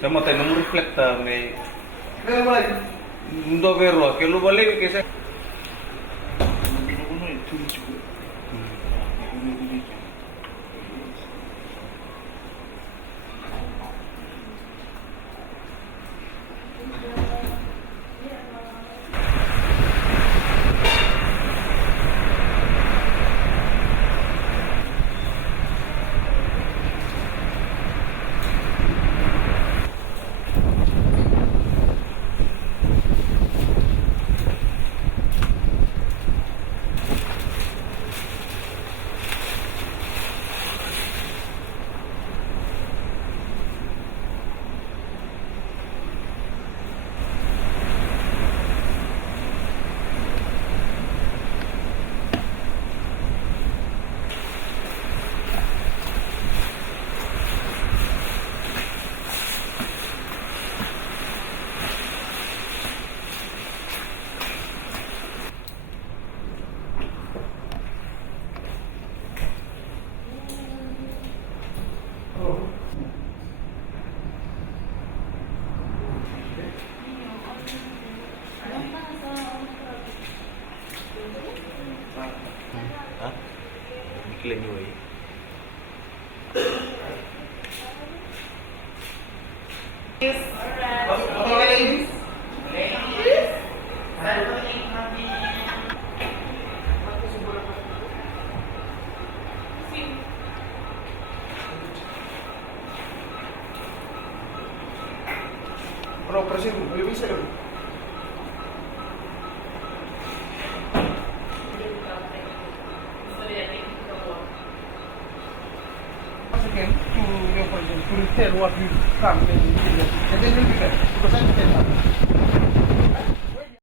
Sama tayo nung reflect may mundo pero kilo balik kasi Clean way. Ladies. Bro, present, bisa dong. Again, to represent, to tell what we come in. And then you'll be there, because I'm